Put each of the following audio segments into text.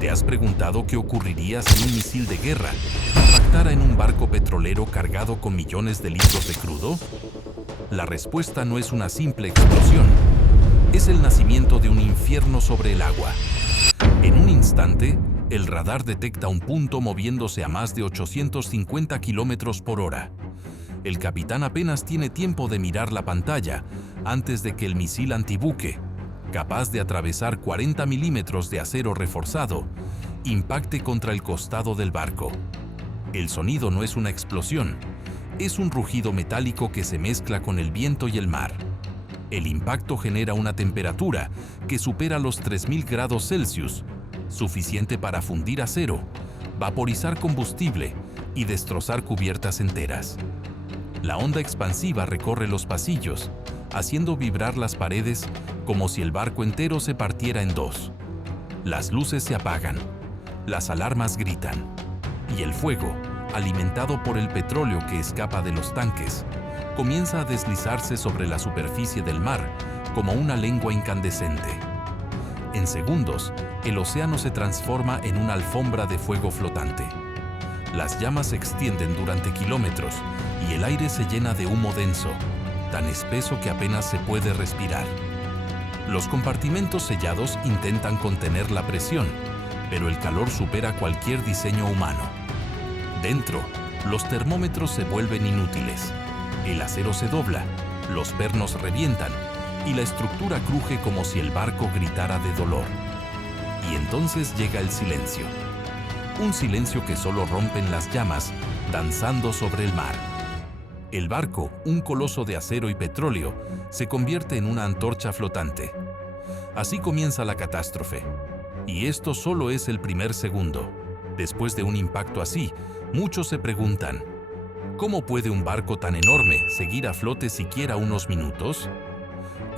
¿Te has preguntado qué ocurriría si un misil de guerra impactara en un barco petrolero cargado con millones de litros de crudo? La respuesta no es una simple explosión, es el nacimiento de un infierno sobre el agua. En un instante, el radar detecta un punto moviéndose a más de 850 kilómetros por hora. El capitán apenas tiene tiempo de mirar la pantalla antes de que el misil antibuque, capaz de atravesar 40 milímetros de acero reforzado, impacte contra el costado del barco. El sonido no es una explosión, es un rugido metálico que se mezcla con el viento y el mar. El impacto genera una temperatura que supera los 3000 grados Celsius, suficiente para fundir acero, vaporizar combustible y destrozar cubiertas enteras. La onda expansiva recorre los pasillos, haciendo vibrar las paredes como si el barco entero se partiera en dos. Las luces se apagan, las alarmas gritan, y el fuego, alimentado por el petróleo que escapa de los tanques, comienza a deslizarse sobre la superficie del mar como una lengua incandescente. En segundos, el océano se transforma en una alfombra de fuego flotante. Las llamas se extienden durante kilómetros y el aire se llena de humo denso, tan espeso que apenas se puede respirar. Los compartimentos sellados intentan contener la presión, pero el calor supera cualquier diseño humano. Dentro, los termómetros se vuelven inútiles. El acero se dobla, los pernos revientan y la estructura cruje como si el barco gritara de dolor. Y entonces llega el silencio. Un silencio que solo rompen las llamas danzando sobre el mar. El barco, un coloso de acero y petróleo, se convierte en una antorcha flotante. Así comienza la catástrofe. Y esto solo es el primer segundo. Después de un impacto así, muchos se preguntan, ¿cómo puede un barco tan enorme seguir a flote siquiera unos minutos?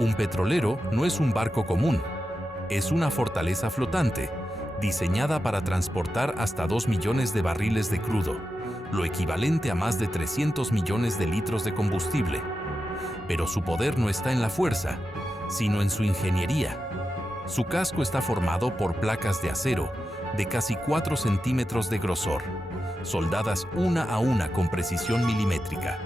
Un petrolero no es un barco común. Es una fortaleza flotante, diseñada para transportar hasta 2 millones de barriles de crudo, lo equivalente a más de 300 millones de litros de combustible. Pero su poder no está en la fuerza, sino en su ingeniería. Su casco está formado por placas de acero de casi 4 centímetros de grosor, soldadas una a una con precisión milimétrica.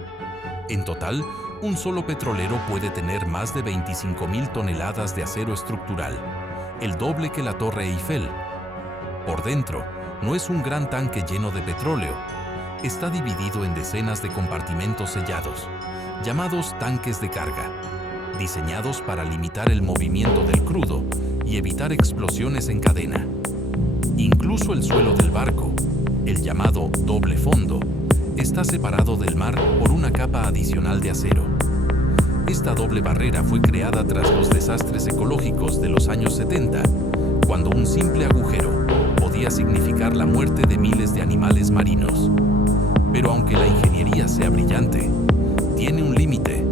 En total, un solo petrolero puede tener más de 25.000 toneladas de acero estructural, el doble que la Torre Eiffel. Por dentro, no es un gran tanque lleno de petróleo. Está dividido en decenas de compartimentos sellados, llamados tanques de carga, diseñados para limitar el movimiento del crudo y evitar explosiones en cadena. Incluso el suelo del barco, el llamado doble fondo, está separado del mar por una capa adicional de acero. Esta doble barrera fue creada tras los desastres ecológicos de los años 70, cuando un simple agujero podía significar la muerte de miles de animales marinos. Pero aunque la ingeniería sea brillante, tiene un límite.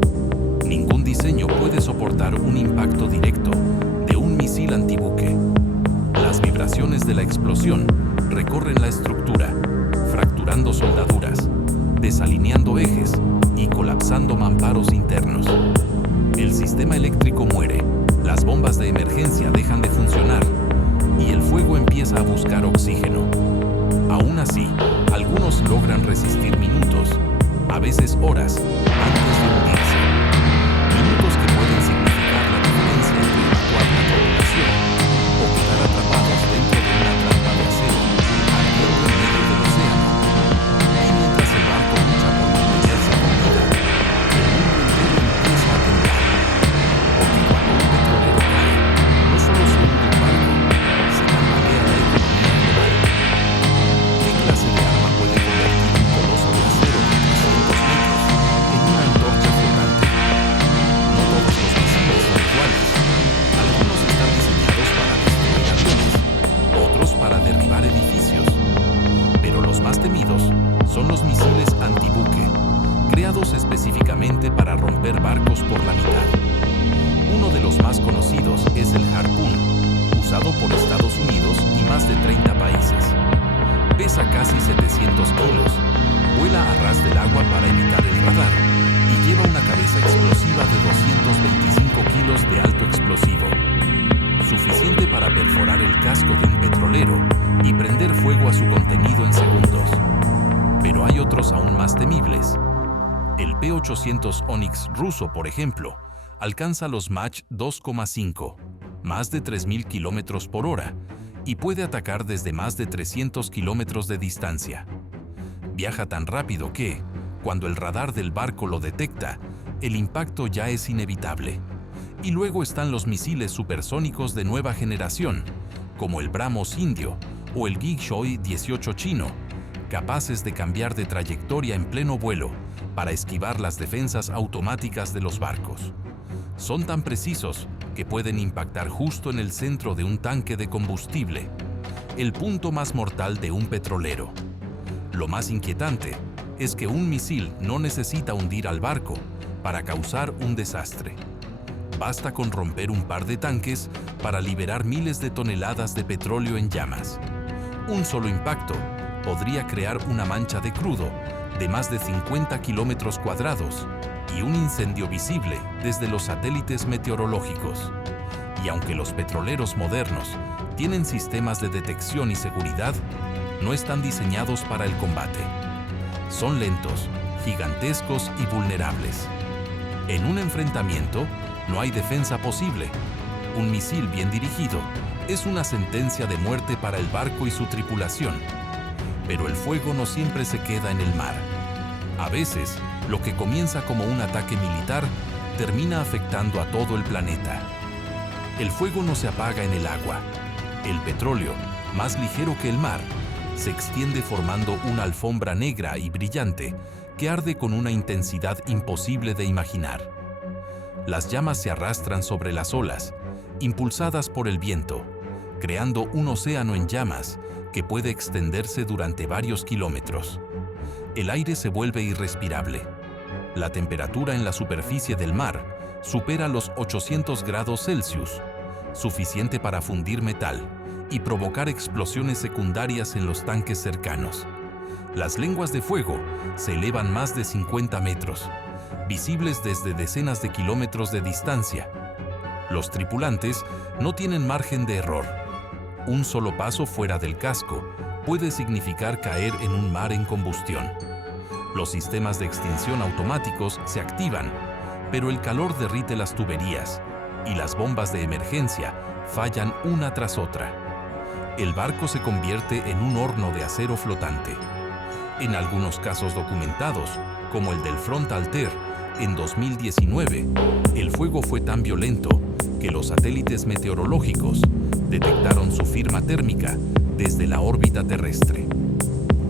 Ningún diseño puede soportar un impacto directo de un misil antibuque. Las vibraciones de la explosión recorren la estructura, fracturando soldaduras, desalineando ejes y colapsando mamparos internos. El sistema eléctrico muere, las bombas de emergencia dejan de funcionar y el fuego empieza a buscar oxígeno. Aún así, algunos logran resistir minutos, a veces horas, antes de hundirse. Minutos que pueden significar la diferencia entre evacuar la tripulación o quedar atrapados dentro de una trampa de acero, ardiendo en medio del océano. Y mientras el barco lucha por mantenerse con vida, el mundo entero empieza a temblar. Porque cuando un petrolero cae, no solo se hunde un barco, se tambalea la economía global. ¿Qué clase de arma puede convertir un coloso de acero de 300 metros en una antorcha flotante? No todos los misiles son iguales. Algunos están diseñados para destruir aviones, otros para derribar edificios. Pero los más temidos son los misiles antibuque, creados específicamente para romper barcos por la mitad. Uno de los más conocidos es el Harpoon, usado por Estados Unidos y más de 30 países. Pesa casi 700 kilos, vuela a ras del agua para evitar el radar y lleva una cabeza explosiva de 225 kilos de alto explosivo, suficiente para perforar el casco de un petrolero y prender fuego a su contenido en segundos. Pero hay otros aún más temibles. El P-800 Onyx ruso, por ejemplo, alcanza los Mach 2,5, más de 3.000 km por hora, y puede atacar desde más de 300 km de distancia. Viaja tan rápido que, cuando el radar del barco lo detecta, el impacto ya es inevitable. Y luego están los misiles supersónicos de nueva generación, como el BrahMos indio o el Gingshouy-18 chino, capaces de cambiar de trayectoria en pleno vuelo para esquivar las defensas automáticas de los barcos. Son tan precisos que pueden impactar justo en el centro de un tanque de combustible, el punto más mortal de un petrolero. Lo más inquietante es que un misil no necesita hundir al barco para causar un desastre. Basta con romper un par de tanques para liberar miles de toneladas de petróleo en llamas. Un solo impacto podría crear una mancha de crudo de más de 50 kilómetros cuadrados y un incendio visible desde los satélites meteorológicos. Y aunque los petroleros modernos tienen sistemas de detección y seguridad, no están diseñados para el combate. Son lentos, gigantescos y vulnerables. En un enfrentamiento, no hay defensa posible. Un misil bien dirigido es una sentencia de muerte para el barco y su tripulación. Pero el fuego no siempre se queda en el mar. A veces, lo que comienza como un ataque militar termina afectando a todo el planeta. El fuego no se apaga en el agua. El petróleo, más ligero que el mar, se extiende formando una alfombra negra y brillante que arde con una intensidad imposible de imaginar. Las llamas se arrastran sobre las olas, impulsadas por el viento, creando un océano en llamas que puede extenderse durante varios kilómetros. El aire se vuelve irrespirable. La temperatura en la superficie del mar supera los 800 grados Celsius, suficiente para fundir metal y provocar explosiones secundarias en los tanques cercanos. Las lenguas de fuego se elevan más de 50 metros, visibles desde decenas de kilómetros de distancia. Los tripulantes no tienen margen de error. Un solo paso fuera del casco puede significar caer en un mar en combustión. Los sistemas de extinción automáticos se activan, pero el calor derrite las tuberías y las bombas de emergencia fallan una tras otra. El barco se convierte en un horno de acero flotante. En algunos casos documentados, como el del Front Altair, en 2019, el fuego fue tan violento que los satélites meteorológicos detectaron su firma térmica desde la órbita terrestre.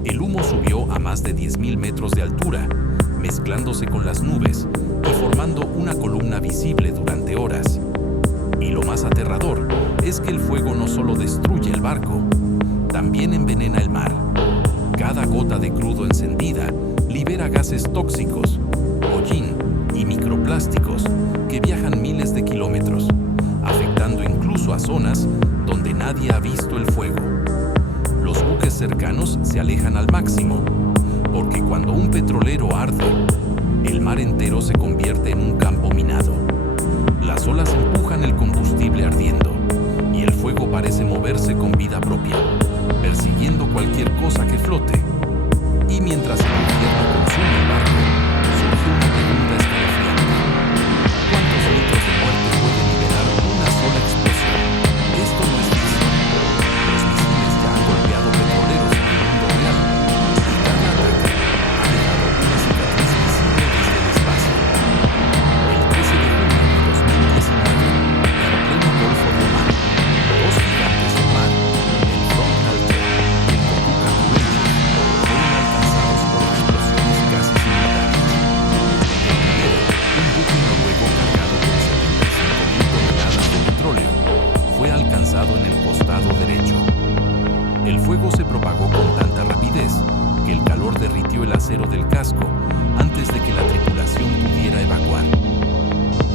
El humo subió a más de 10.000 metros de altura, mezclándose con las nubes y formando una columna visible durante horas. Y lo más aterrador es que el fuego no solo destruye el barco, también envenena el mar. Cada gota de crudo encendida libera gases tóxicos, hollín y microplásticos que viajan miles de kilómetros, afectando incluso a zonas donde nadie ha visto el fuego. Los buques cercanos se alejan al máximo, porque cuando un petrolero arde, el mar entero se convierte en un campo minado. Las olas empujan el combustible ardiendo, y el fuego parece moverse con vida propia, persiguiendo cualquier cosa que flote. Y mientras el infierno consume el barco, surge una pregunta escalofriante. ¿Cuántos litros de muerte puede liberar una sola explosión? Esto no es ficción. Los misiles ya han golpeado petroleros en el mundo real, y cada ataque ha dejado una cicatriz visible desde el espacio. El 13 de junio de 2019, en pleno Golfo de Omán, dos gigantes del mar, el Front Altair y el Kokuka Kuraishi, fueron alcanzados por explosiones casi simultáneas. El primero, un buque noruego cargado con 75.000 toneladas de petróleo, fue alcanzado en el costado derecho. El fuego se propagó con tanta rapidez que el calor derritió el acero del casco antes de que la tripulación pudiera evacuar.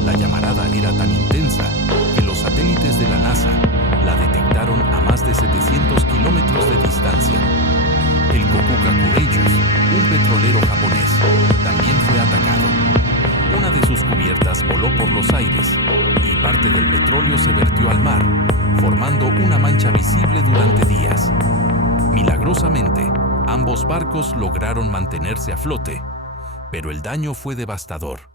La llamarada era tan intensa que los satélites de la NASA la detectaron a más de 700 kilómetros de distancia. El Kokuka Kuraishi, un petrolero japonés, también fue atacado. Una de sus cubiertas voló por los aires y parte del petróleo se vertió al mar, formando una mancha visible durante días. Ambos barcos lograron mantenerse a flote, pero el daño fue devastador.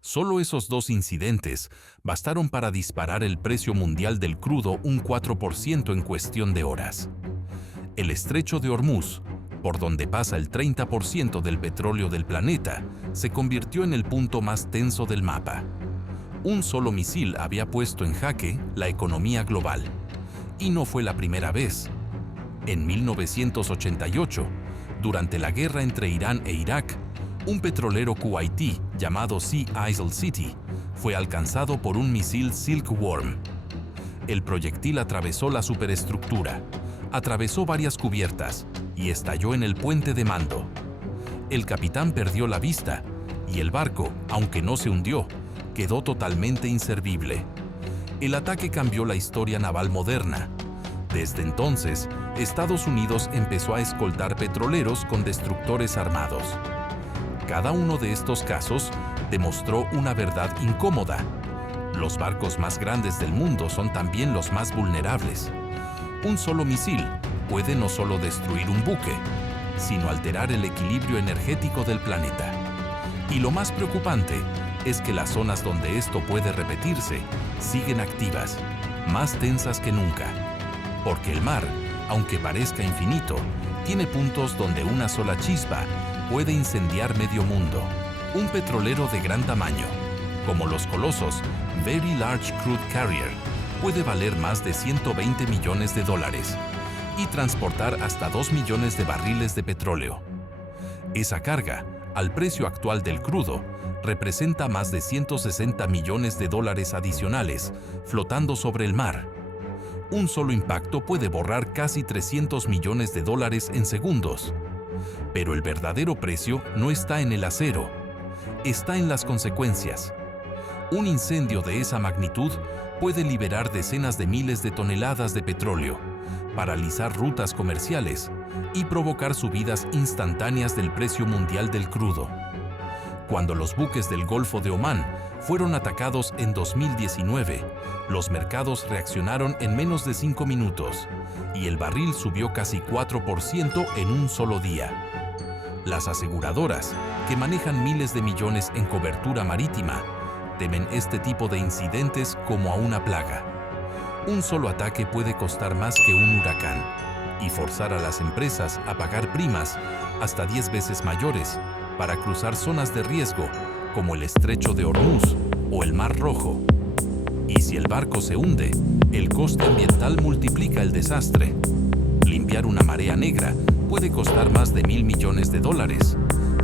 Solo esos dos incidentes bastaron para disparar el precio mundial del crudo un 4% en cuestión de horas. El estrecho de Hormuz, por donde pasa el 30% del petróleo del planeta, se convirtió en el punto más tenso del mapa. Un solo misil había puesto en jaque la economía global. Y no fue la primera vez. En 1988, durante la guerra entre Irán e Irak, un petrolero kuwaití llamado Sea Isle City fue alcanzado por un misil Silkworm. El proyectil atravesó la superestructura, atravesó varias cubiertas y estalló en el puente de mando. El capitán perdió la vista y el barco, aunque no se hundió, quedó totalmente inservible. El ataque cambió la historia naval moderna. Desde entonces, Estados Unidos empezó a escoltar petroleros con destructores armados. Cada uno de estos casos demostró una verdad incómoda. Los barcos más grandes del mundo son también los más vulnerables. Un solo misil puede no solo destruir un buque, sino alterar el equilibrio energético del planeta. Y lo más preocupante es que las zonas donde esto puede repetirse siguen activas, más tensas que nunca. Porque el mar, aunque parezca infinito, tiene puntos donde una sola chispa puede incendiar medio mundo. Un petrolero de gran tamaño, como los colosos Very Large Crude Carrier, puede valer más de $120 millones y transportar hasta 2 millones de barriles de petróleo. Esa carga, al precio actual del crudo, representa más de $160 millones adicionales flotando sobre el mar. Un solo impacto puede borrar casi $300 millones en segundos. Pero el verdadero precio no está en el acero, está en las consecuencias. Un incendio de esa magnitud puede liberar decenas de miles de toneladas de petróleo, paralizar rutas comerciales y provocar subidas instantáneas del precio mundial del crudo. Cuando los buques del Golfo de Omán fueron atacados en 2019, los mercados reaccionaron en menos de 5 minutos y el barril subió casi 4% en un solo día. Las aseguradoras, que manejan miles de millones en cobertura marítima, temen este tipo de incidentes como a una plaga. Un solo ataque puede costar más que un huracán y forzar a las empresas a pagar primas hasta 10 veces mayores para cruzar zonas de riesgo como el estrecho de Hormuz o el Mar Rojo. Y si el barco se hunde, el coste ambiental multiplica el desastre. Limpiar una marea negra puede costar más de $1.000 millones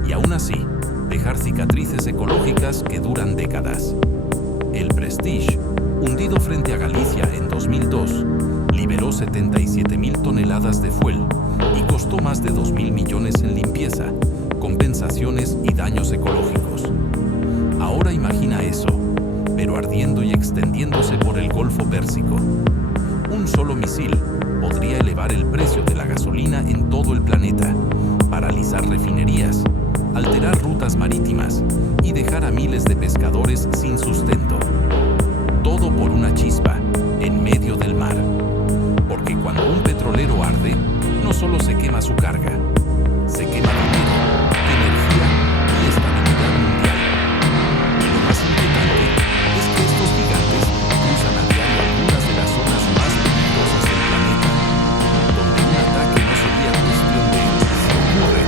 y aún así dejar cicatrices ecológicas que duran décadas. El Prestige, hundido frente a Galicia en 2002, liberó 77.000 toneladas de fuel y costó más de $2.000 millones en limpieza, compensaciones y daños ecológicos. Ahora imagina eso, pero ardiendo y extendiéndose por el Golfo Pérsico. Un solo misil podría elevar el precio de la gasolina en todo el planeta, paralizar refinerías, alterar rutas marítimas y dejar a miles de pescadores sin sustento. Todo por una chispa en medio del mar. Porque cuando un petrolero arde, no solo se quema su carga, se quema dinero, energía y estabilidad mundial. Y lo más inquietante es que estos gigantes cruzan a diario algunas de las zonas más peligrosas del planeta, donde un ataque no sería cuestión de si ocurre,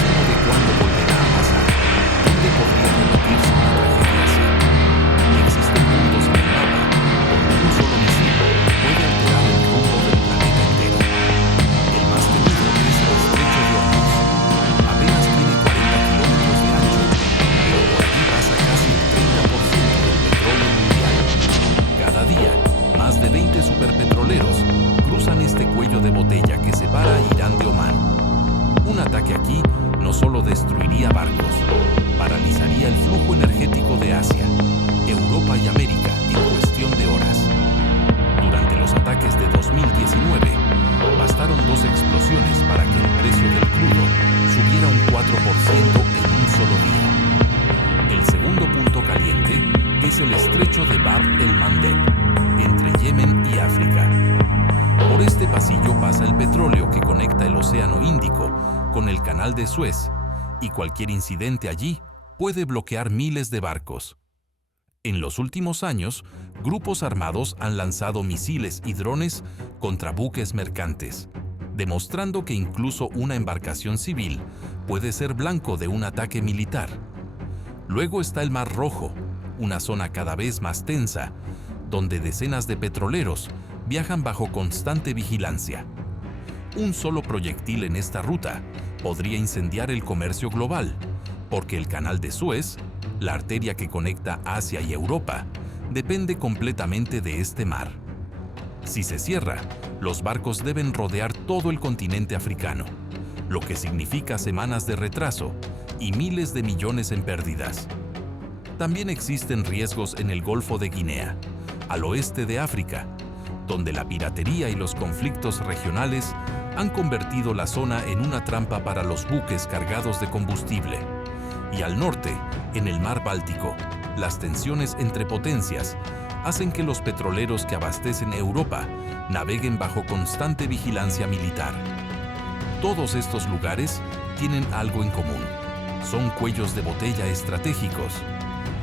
sino de cuándo volverá a pasar, dónde podría repetirse una tragedia así. Existen puntos en el mapa donde un solo misil puede alterar el rumbo del planeta entero. El más temido es el estrecho de Hormuz. Apenas tiene 40 kilómetros de ancho, pero por aquí pasa casi el 30% del petróleo mundial. Cada día, más de 20 superpetroleros cruzan este cuello de botella que separa a Irán de Omán. Un ataque aquí no solo destruiría barcos, paralizaría el flujo energético de Asia, Europa y América en cuestión de horas. Durante los ataques de 2019, bastaron 2 explosiones para que el precio del crudo subiera un 4% en un solo día. El segundo punto caliente es el estrecho de Bab el-Mandeb, entre Yemen y África. Por este pasillo pasa el petróleo que conecta el Océano Índico con el Canal de Suez, y cualquier incidente allí puede bloquear miles de barcos. En los últimos años, grupos armados han lanzado misiles y drones contra buques mercantes, demostrando que incluso una embarcación civil puede ser blanco de un ataque militar. Luego está el Mar Rojo, una zona cada vez más tensa, donde decenas de petroleros viajan bajo constante vigilancia. Un solo proyectil en esta ruta podría incendiar el comercio global, porque el Canal de Suez, la arteria que conecta Asia y Europa, depende completamente de este mar. Si se cierra, los barcos deben rodear todo el continente africano, lo que significa semanas de retraso y miles de millones en pérdidas. También existen riesgos en el Golfo de Guinea, al oeste de África, donde la piratería y los conflictos regionales han convertido la zona en una trampa para los buques cargados de combustible. Y al norte, en el Mar Báltico, las tensiones entre potencias hacen que los petroleros que abastecen Europa naveguen bajo constante vigilancia militar. Todos estos lugares tienen algo en común. Son cuellos de botella estratégicos.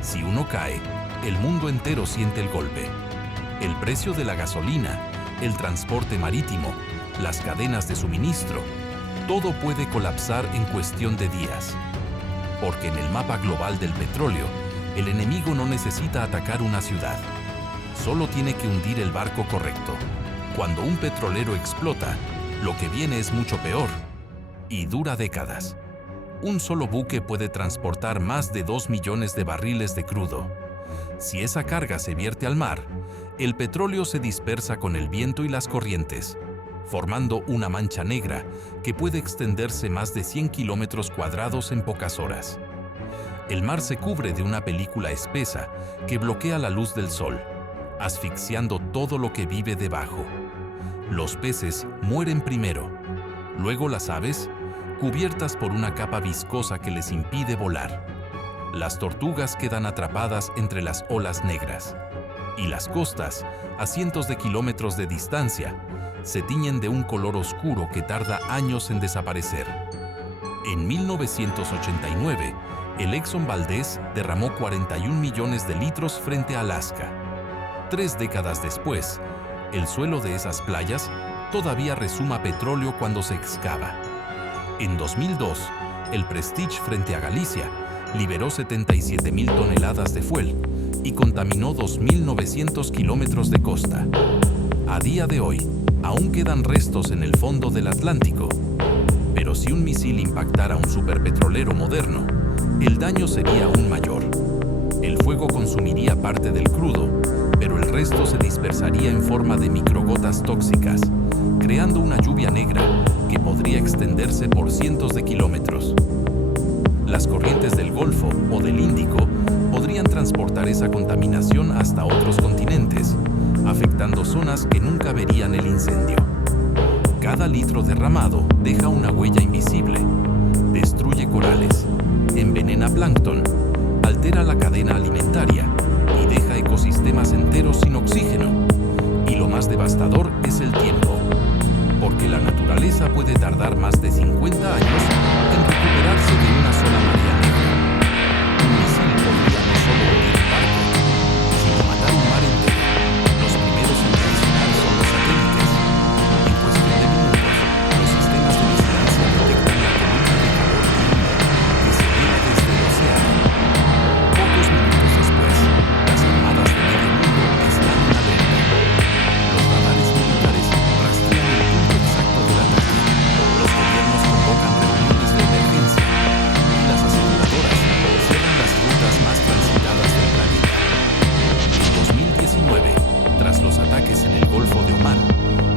Si uno cae, el mundo entero siente el golpe. El precio de la gasolina, el transporte marítimo, las cadenas de suministro, todo puede colapsar en cuestión de días. Porque en el mapa global del petróleo, el enemigo no necesita atacar una ciudad. Solo tiene que hundir el barco correcto. Cuando un petrolero explota, lo que viene es mucho peor y dura décadas. Un solo buque puede transportar más de 2 millones de barriles de crudo. Si esa carga se vierte al mar, el petróleo se dispersa con el viento y las corrientes, formando una mancha negra que puede extenderse más de 100 kilómetros cuadrados en pocas horas. El mar se cubre de una película espesa que bloquea la luz del sol, asfixiando todo lo que vive debajo. Los peces mueren primero, luego las aves, cubiertas por una capa viscosa que les impide volar. Las tortugas quedan atrapadas entre las olas negras. Y las costas, a cientos de kilómetros de distancia, se tiñen de un color oscuro que tarda años en desaparecer. En 1989, el Exxon Valdez derramó 41 millones de litros frente a Alaska. 3 décadas después, el suelo de esas playas todavía resuma petróleo cuando se excava. En 2002, el Prestige frente a Galicia liberó 77.000 toneladas de fuel y contaminó 2.900 kilómetros de costa. A día de hoy, aún quedan restos en el fondo del Atlántico, pero si un misil impactara un superpetrolero moderno, el daño sería aún mayor. El fuego consumiría parte del crudo, pero el resto se dispersaría en forma de microgotas tóxicas, creando una lluvia negra que podría extenderse por cientos de kilómetros. Las corrientes del Golfo o del Índico podrían transportar esa contaminación hasta otros continentes, afectando zonas que nunca verían el incendio. Cada litro derramado deja una huella invisible, destruye corales, envenena plancton, altera la cadena alimentaria y deja ecosistemas enteros sin oxígeno. Y lo más devastador es el tiempo, porque la naturaleza puede tardar más de 50 años en recuperarse de una sola marea negra. Un misil podría no solo hundir un barco, sino matar un mar entero. Los primeros en reaccionar son los satélites. En cuestión de minutos, los sistemas de vigilancia detectan la columna de calor y humo que se eleva desde el océano. Pocos minutos después, las armadas de medio mundo están en alerta. Los radares militares rastrean el punto exacto del ataque. Los gobiernos convocan reuniones de emergencia y las aseguradoras cierran las rutas más transitadas del planeta. En 2019, tras los ataques en el Golfo de Omán,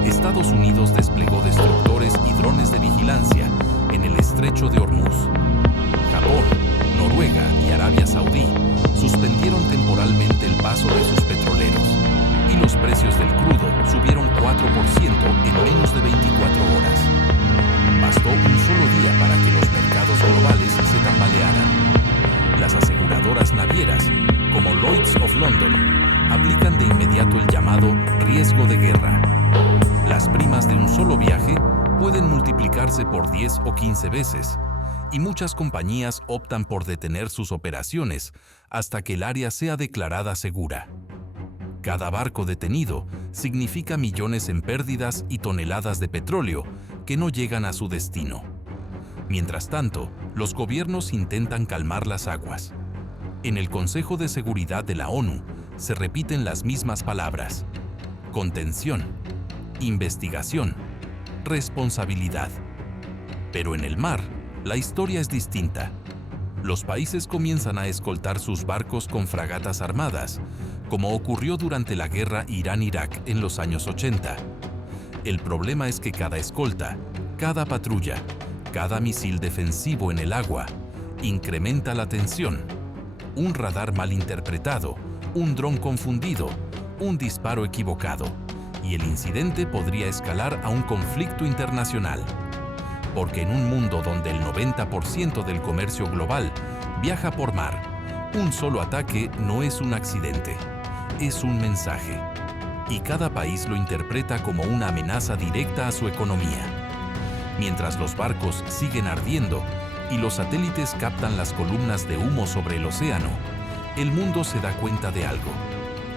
Estados Unidos desplegó destructores y drones de vigilancia en el Estrecho de Hormuz. Japón, Noruega y Arabia Saudí suspendieron temporalmente el paso de sus petroleros, y los precios del crudo subieron 4% en menos de 24 horas. Bastó un solo día para que los mercados globales se tambalearan. Las aseguradoras navieras, como Lloyd's of London, aplican de inmediato el llamado riesgo de guerra. Las materias primas de un solo viaje pueden multiplicarse por 10 o 15 veces, y muchas compañías optan por detener sus operaciones hasta que el área sea declarada segura. Cada barco detenido significa millones en pérdidas y toneladas de petróleo que no llegan a su destino. Mientras tanto, los gobiernos intentan calmar las aguas. En el Consejo de Seguridad de la ONU se repiten las mismas palabras: contención, investigación, responsabilidad. Pero en el mar, la historia es distinta. Los países comienzan a escoltar sus barcos con fragatas armadas, como ocurrió durante la guerra Irán-Irak en los años 80. El problema es que cada escolta, cada patrulla, cada misil defensivo en el agua, incrementa la tensión. Un radar mal interpretado, un dron confundido, un disparo equivocado, y el incidente podría escalar a un conflicto internacional. Porque en un mundo donde el 90% del comercio global viaja por mar, un solo ataque no es un accidente, es un mensaje. Y cada país lo interpreta como una amenaza directa a su economía. Mientras los barcos siguen ardiendo y los satélites captan las columnas de humo sobre el océano, el mundo se da cuenta de algo.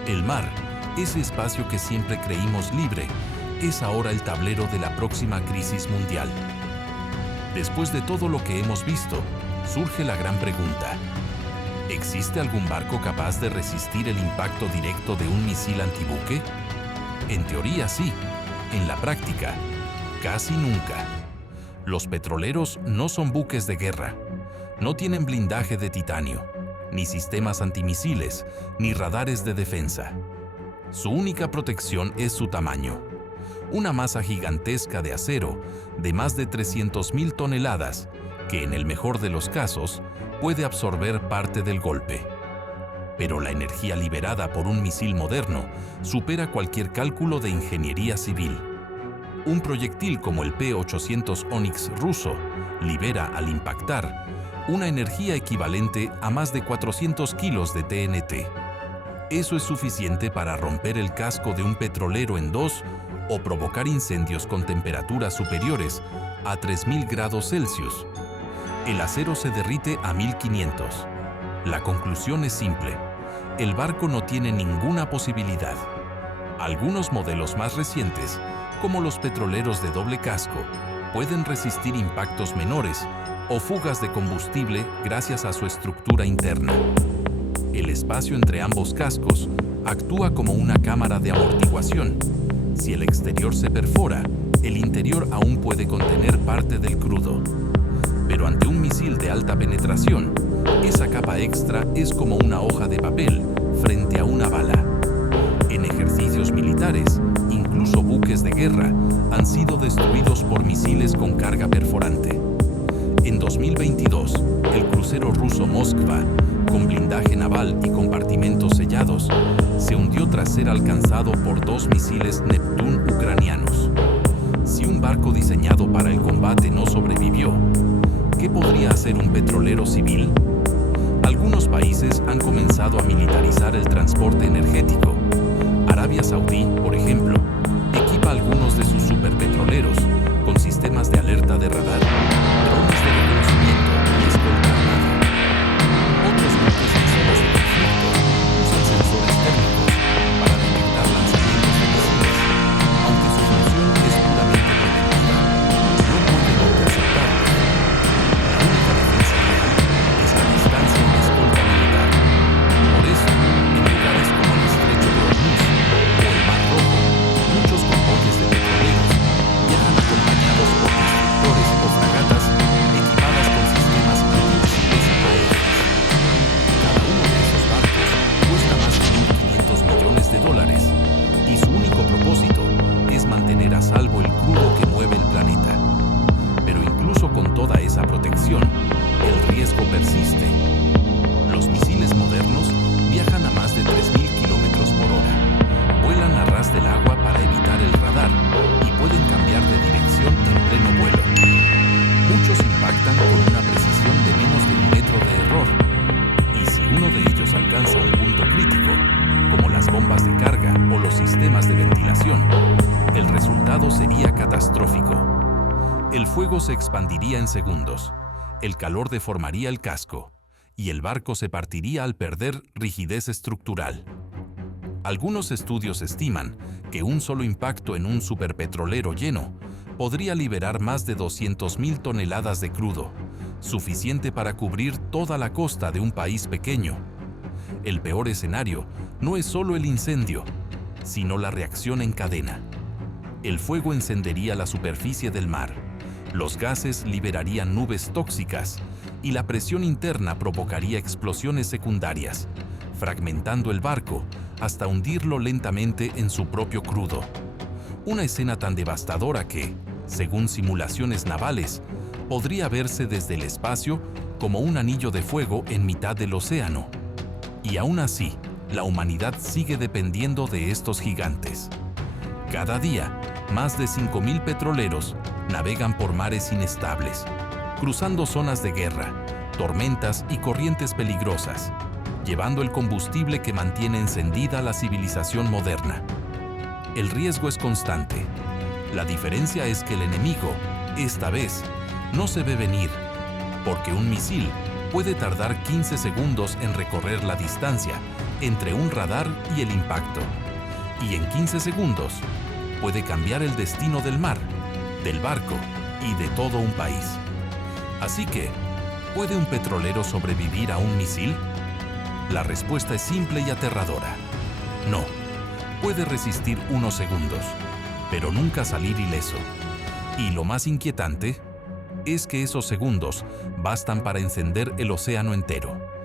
El mar, ese espacio que siempre creímos libre, es ahora el tablero de la próxima crisis mundial. Después de todo lo que hemos visto, surge la gran pregunta: ¿existe algún barco capaz de resistir el impacto directo de un misil antibuque? En teoría sí, en la práctica, casi nunca. Los petroleros no son buques de guerra, no tienen blindaje de titanio, ni sistemas antimisiles, ni radares de defensa. Su única protección es su tamaño. Una masa gigantesca de acero de más de 300.000 toneladas que, en el mejor de los casos, puede absorber parte del golpe. Pero la energía liberada por un misil moderno supera cualquier cálculo de ingeniería civil. Un proyectil como el P-800 Onyx ruso libera, al impactar, una energía equivalente a más de 400 kilos de TNT. Eso es suficiente para romper el casco de un petrolero en dos o provocar incendios con temperaturas superiores a 3.000 grados Celsius. El acero se derrite a 1.500. La conclusión es simple: el barco no tiene ninguna posibilidad. Algunos modelos más recientes, como los petroleros de doble casco, pueden resistir impactos menores o fugas de combustible gracias a su estructura interna. El espacio entre ambos cascos actúa como una cámara de amortiguación. Si el exterior se perfora, el interior aún puede contener parte del crudo. Pero ante un misil de alta penetración, esa capa extra es como una hoja de papel frente a una bala. En ejercicios militares, incluso buques de guerra han sido destruidos por misiles con carga perforante. En 2022, el crucero ruso Moskva, con blindaje naval y compartimentos sellados, se hundió tras ser alcanzado por 2 misiles Neptune ucranianos. Si un barco diseñado para el combate no sobrevivió, ¿qué podría hacer un petrolero civil? Algunos países han comenzado a militarizar el transporte energético. Arabia Saudí, por ejemplo, equipa algunos de sus superpetroleros con sistemas de alerta de radar, drones de reconocimiento y escolta armada. Otros buques en zonas de conflicto usan sensores térmicos para detectar lanzamientos de misiles, aunque su función es puramente preventiva. No pueden interceptarlos. La única defensa real es la distancia en la escolta militar. Por eso, en lugares como el Estrecho de Hormuz o el Mar Rojo, muchos convoyes de petroleros viajan acompañados sería catastrófico. El fuego se expandiría en segundos, el calor deformaría el casco y el barco se partiría al perder rigidez estructural. Algunos estudios estiman que un solo impacto en un superpetrolero lleno podría liberar más de 200.000 toneladas de crudo, suficiente para cubrir toda la costa de un país pequeño. El peor escenario no es solo el incendio, sino la reacción en cadena. El fuego encendería la superficie del mar, los gases liberarían nubes tóxicas y la presión interna provocaría explosiones secundarias, fragmentando el barco hasta hundirlo lentamente en su propio crudo. Una escena tan devastadora que, según simulaciones navales, podría verse desde el espacio como un anillo de fuego en mitad del océano. Y aún así, la humanidad sigue dependiendo de estos gigantes. Cada día, más de 5.000 petroleros navegan por mares inestables, cruzando zonas de guerra, tormentas y corrientes peligrosas, llevando el combustible que mantiene encendida la civilización moderna. El riesgo es constante. La diferencia es que el enemigo, esta vez, no se ve venir, porque un misil puede tardar 15 segundos en recorrer la distancia entre un radar y el impacto, y en 15 segundos puede cambiar el destino del mar, del barco y de todo un país. Así que, ¿puede un petrolero sobrevivir a un misil? La respuesta es simple y aterradora. No, puede resistir unos segundos, pero nunca salir ileso. Y lo más inquietante es que esos segundos bastan para encender el océano entero.